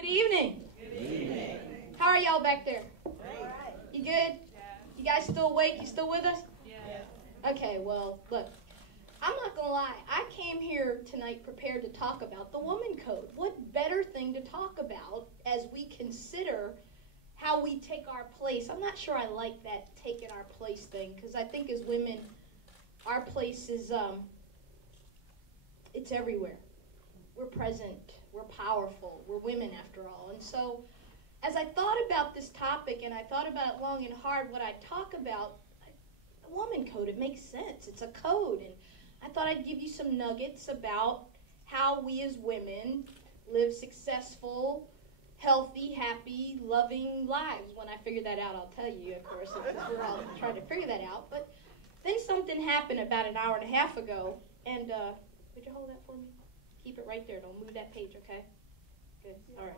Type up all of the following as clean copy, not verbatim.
Good evening. Good evening. How are y'all back there? Great. You good? You guys still awake? You still with us? Yes. Okay, well, look, I'm not going to lie. I came here tonight prepared to talk about the woman code. What better thing to talk about as we consider how we take our place? I'm not sure I like that taking our place thing, because I think as women, our place is, it's everywhere. We're present. We're powerful. We're women after all. And so as I thought about this topic and I thought about it long and hard, what I talk about, the woman code, it makes sense. It's a code. And I thought I'd give you some nuggets about how we as women live successful, healthy, happy, loving lives. When I figure that out, I'll tell you, of course, because we're all trying to figure that out. But then something happened about an hour and a half ago. And would you hold that for me? Keep it right there. Don't move that page, okay? Good. All right.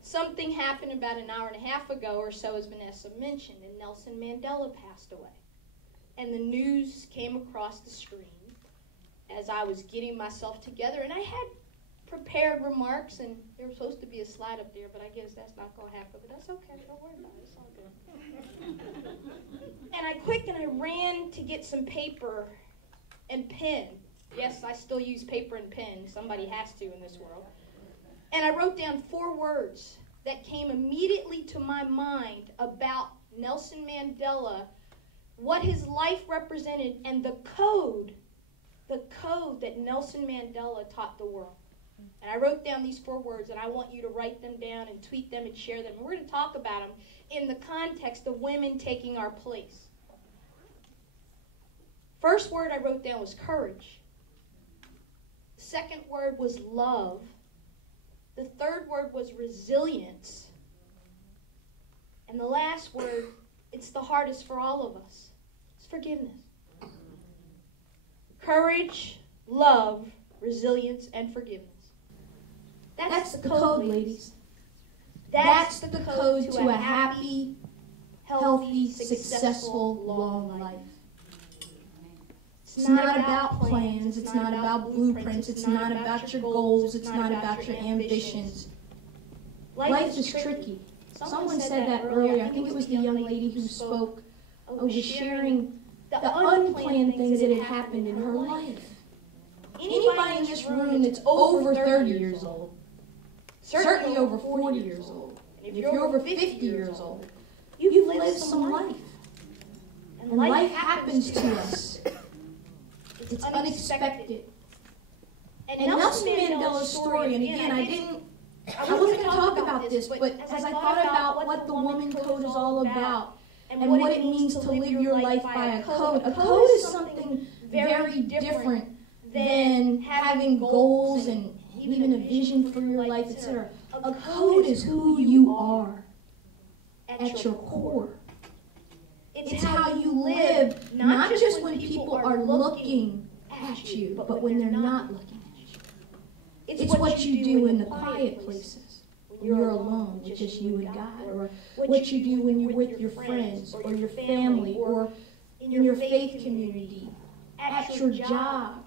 Something happened about an hour and a half ago or so, as Vanessa mentioned, and Nelson Mandela passed away. And the news came across the screen as I was getting myself together, and I had prepared remarks, and there was supposed to be a slide up there, but I guess that's not going to happen, but that's okay. Don't worry about it. It's all good. And I ran to get some paper and pen. Yes, I still use paper and pen. Somebody has to in this world. And I wrote down 4 words that came immediately to my mind about Nelson Mandela, what his life represented, and the code that Nelson Mandela taught the world. And I wrote down these 4 words, and I want you to write them down and tweet them and share them. And we're going to talk about them in the context of women taking our place. First word I wrote down was courage. The second word was love. The third word was resilience. And the last word, it's the hardest for all of us. It's forgiveness. Courage, love, resilience, and forgiveness. That's the code, ladies. That's the code to a happy, healthy, successful, long life. It's not about plans. It's not about blueprints. It's not about your goals. It's not about your ambitions. Life is tricky. Someone said that earlier. I think it was the young lady who spoke, was sharing the unplanned things that had happened in her life. Anybody in this room that's over 30 years old, certainly over 40 years old, and if you're over 50 years old, you've lived some life. And life happens to us. It's unexpected. And Nelson Mandela's story, and again, I wasn't going to talk about this, but as I thought about what the woman code is all about and what it means to live your life by a code is something very different than having goals and even a vision for your life, etc. A code is who you are at your core. It's how you live, not just when people are looking at you, but when they're not looking at you. It's what you do in the quiet places, when you're alone with just you and God, or what you do when you're with your friends, or your family, or in your faith community, at your job,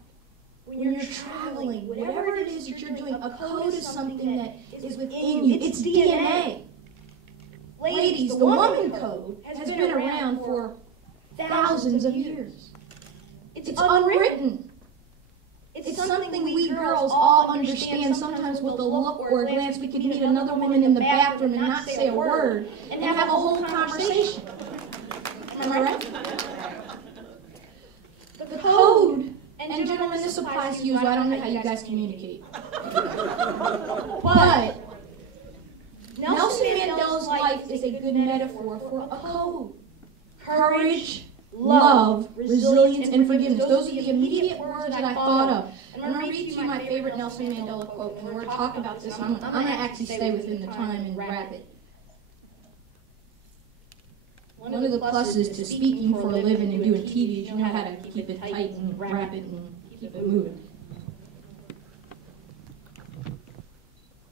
when you're traveling, whatever it is that you're doing. A code is something that is within you. It's DNA. Ladies, the woman code has been around for thousands of years. It's unwritten. It's something we girls all understand, sometimes with a look or a glance. We could meet another woman in the bathroom and not say a word and have a whole conversation. Am I right? The code, and gentlemen, this applies to you, so I don't know how you guys communicate. But Nelson Mandela's life is a good metaphor for a code. Courage, love, resilience, and forgiveness. Those are the immediate words that I thought of. And I'm going to read to you my favorite Nelson Mandela quote, and we're going to talk about this. I'm going to actually stay within the time and wrap it. One of the pluses to speaking for a living and doing TV is you know how to keep it tight and wrap it and keep it moving.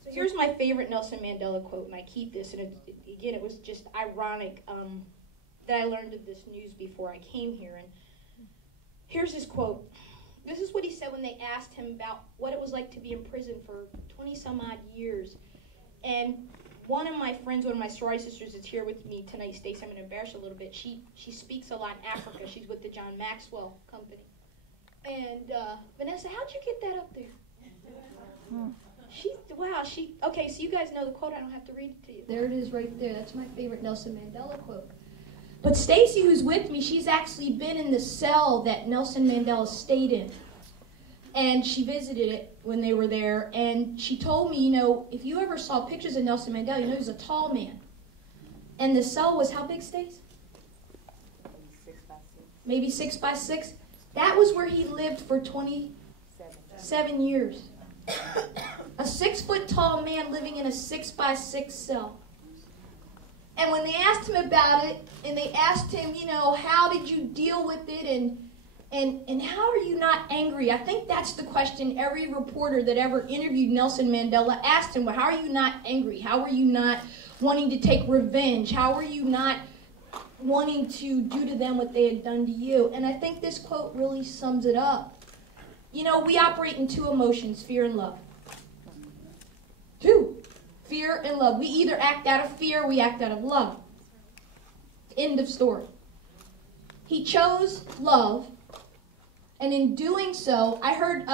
So here's my favorite Nelson Mandela quote, and I keep this, and again, it was just ironic that I learned of this news before I came here. And here's his quote. This is what he said when they asked him about what it was like to be in prison for 20-some-odd years. And one of my friends, one of my sorority sisters is here with me tonight, Stacey. I'm going to embarrass her a little bit. She speaks a lot in Africa. She's with the John Maxwell Company. And Vanessa, how'd you get that up there? Okay, so you guys know the quote. I don't have to read it to you. There it is right there. That's my favorite Nelson Mandela quote. But Stacey, who's with me, she's actually been in the cell that Nelson Mandela stayed in. And she visited it when they were there. And she told me, if you ever saw pictures of Nelson Mandela, he was a tall man. And the cell was how big, Stacey? Maybe 6 by 6. That was where he lived for 27 years. A 6-foot-tall man living in a 6 by 6 cell. And when they asked him about it, and they asked him, how did you deal with it, and how are you not angry? I think that's the question every reporter that ever interviewed Nelson Mandela asked him. Well, how are you not angry? How are you not wanting to take revenge? How are you not wanting to do to them what they had done to you? And I think this quote really sums it up. We operate in 2 emotions, fear and love. 2. Fear and love. We either act out of fear or we act out of love. End of story. He chose love, and in doing so, I heard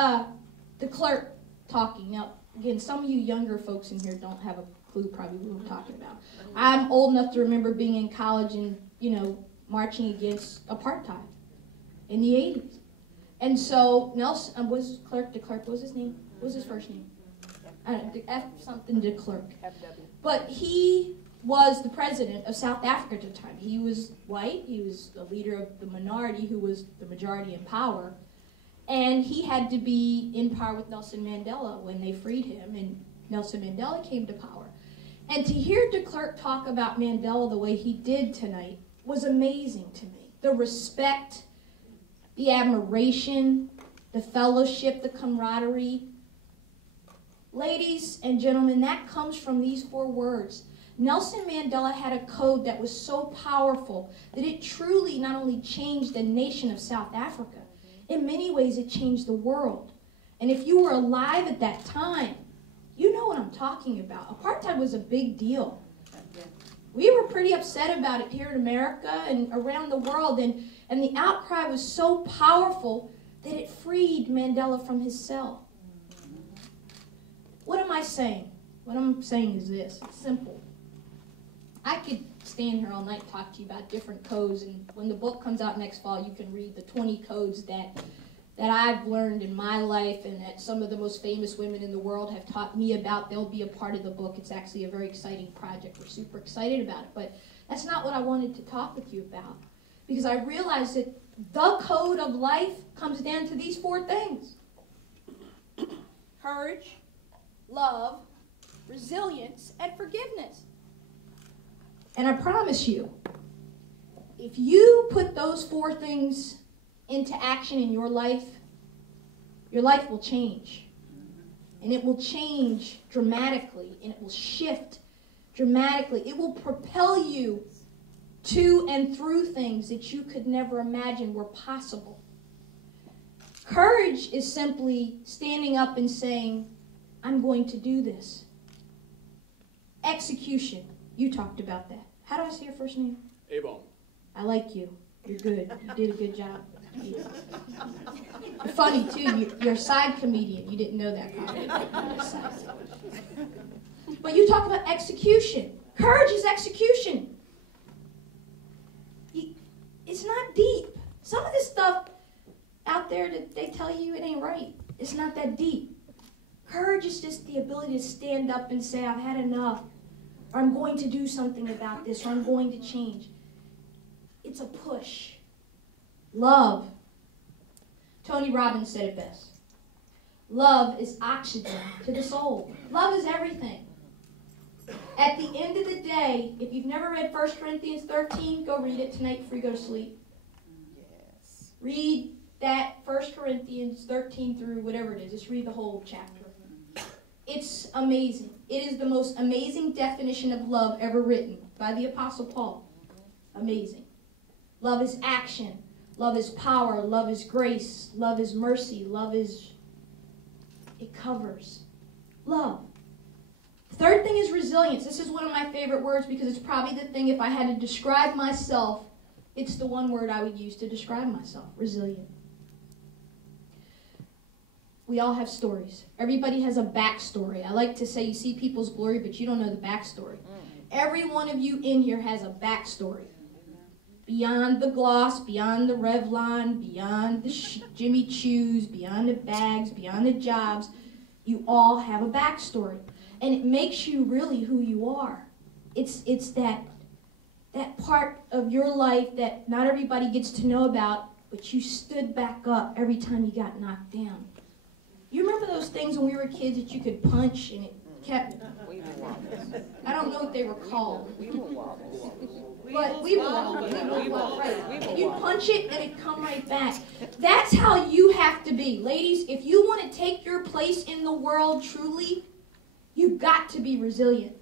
the clerk talking. Now, again, some of you younger folks in here don't have a clue probably what I'm talking about. I'm old enough to remember being in college and, marching against apartheid in the 80s. And so Nelson was the clerk, what was his name? What was his first name? Something de Klerk. But he was the president of South Africa at the time. He was white. He was the leader of the minority who was the majority in power. And he had to be in power with Nelson Mandela when they freed him, and Nelson Mandela came to power. And to hear de Klerk talk about Mandela the way he did tonight was amazing to me. The respect, the admiration, the fellowship, the camaraderie. Ladies and gentlemen, that comes from these 4 words. Nelson Mandela had a code that was so powerful that it truly not only changed the nation of South Africa, in many ways it changed the world. And if you were alive at that time, you know what I'm talking about. Apartheid was a big deal. We were pretty upset about it here in America and around the world, and the outcry was so powerful that it freed Mandela from his cell. What am I saying? What I'm saying is this. It's simple. I could stand here all night and talk to you about different codes, and when the book comes out next fall, you can read the 20 codes that I've learned in my life and that some of the most famous women in the world have taught me about. They'll be a part of the book. It's actually a very exciting project. We're super excited about it, but that's not what I wanted to talk with you about, because I realized that the code of life comes down to these 4 things. Courage, love, resilience, and forgiveness. And I promise you, if you put those 4 things into action in your life will change. And it will change dramatically, and it will shift dramatically. It will propel you to and through things that you could never imagine were possible. Courage is simply standing up and saying, I'm going to do this. Execution. You talked about that. How do I say your first name? A-bomb. I like you. You're good. You did a good job. You're funny, too. You're a side comedian. You didn't know that, probably. But you talk about execution. Courage is execution. It's not deep. Some of this stuff out there that they tell you it ain't right, it's not that deep. Courage is just the ability to stand up and say, I've had enough, or I'm going to do something about this, or I'm going to change. It's a push. Love. Tony Robbins said it best. Love is oxygen to the soul. Love is everything. At the end of the day, if you've never read 1 Corinthians 13, go read it tonight before you go to sleep. Yes. Read that 1 Corinthians 13 through whatever it is. Just read the whole chapter. It's amazing. It is the most amazing definition of love ever written by the Apostle Paul. Amazing. Love is action. Love is power. Love is grace. Love is mercy. Love is, it covers. Love. Third thing is resilience. This is one of my favorite words because it's probably the thing, if I had to describe myself, it's the one word I would use to describe myself. Resilient. We all have stories. Everybody has a backstory. I like to say you see people's glory, but you don't know the backstory. Every one of you in here has a backstory. Beyond the gloss, beyond the Revlon, beyond the Jimmy Choos, beyond the bags, beyond the jobs, you all have a backstory. And it makes you really who you are. It's that part of your life that not everybody gets to know about, but you stood back up every time you got knocked down. You remember those things when we were kids that you could punch and it kept... I don't know what they were called. But we were right. You'd punch it and it'd come right back. That's how you have to be. Ladies, if you want to take your place in the world truly, you've got to be resilient.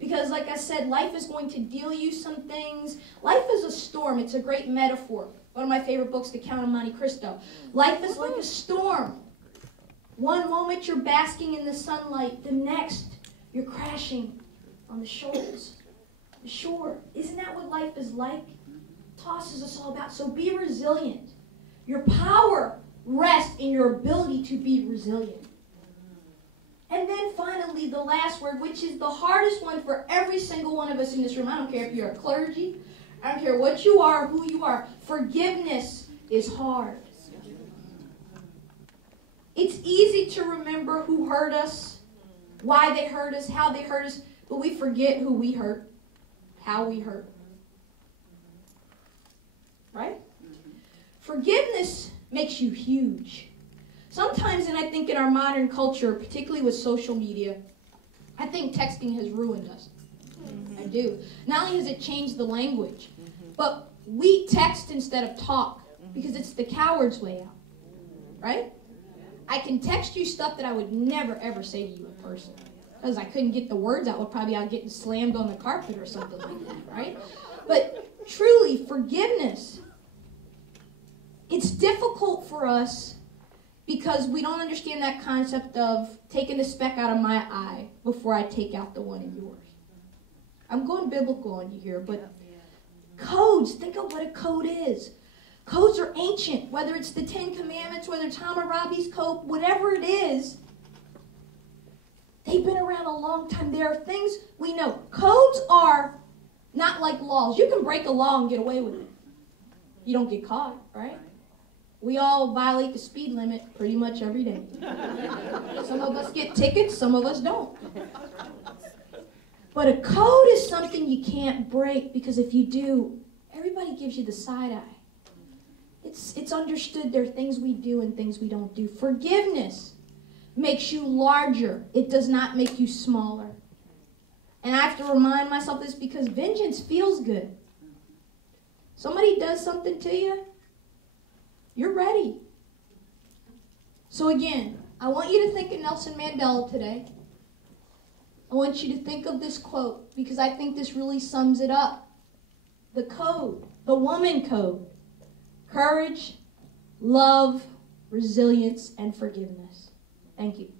Because like I said, life is going to deal you some things. Life is a storm. It's a great metaphor. One of my favorite books, The Count of Monte Cristo. Life is like a storm. One moment you're basking in the sunlight. The next, you're crashing on the shoals. The shore. Isn't that what life is like? Tosses us all about. So be resilient. Your power rests in your ability to be resilient. And then finally, the last word, which is the hardest one for every single one of us in this room. I don't care if you're a clergy. I don't care what you are, who you are. Forgiveness is hard. It's easy to remember who hurt us, why they hurt us, how they hurt us, but we forget who we hurt, how we hurt. Right? Forgiveness makes you huge. Sometimes, and I think in our modern culture, particularly with social media, I think texting has ruined us. I do. Not only has it changed the language, but we text instead of talk because it's the coward's way out. Right? I can text you stuff that I would never, ever say to you in person. Because I couldn't get the words out. Well, probably I'll get slammed on the carpet or something like that, right? But truly, forgiveness, it's difficult for us because we don't understand that concept of taking the speck out of my eye before I take out the one in yours. I'm going biblical on you here, but codes, think of what a code is. Codes are ancient, whether it's the 10 Commandments, whether it's Hammurabi's code, whatever it is, they've been around a long time. There are things we know. Codes are not like laws. You can break a law and get away with it. You don't get caught, right? We all violate the speed limit pretty much every day. Some of us get tickets, some of us don't. But a code is something you can't break because if you do, everybody gives you the side eye. It's understood there are things we do and things we don't do. Forgiveness makes you larger. It does not make you smaller. And I have to remind myself this because vengeance feels good. Somebody does something to you, you're ready. So again, I want you to think of Nelson Mandela today. I want you to think of this quote because I think this really sums it up. The code, the woman code. Courage, love, resilience, and forgiveness. Thank you.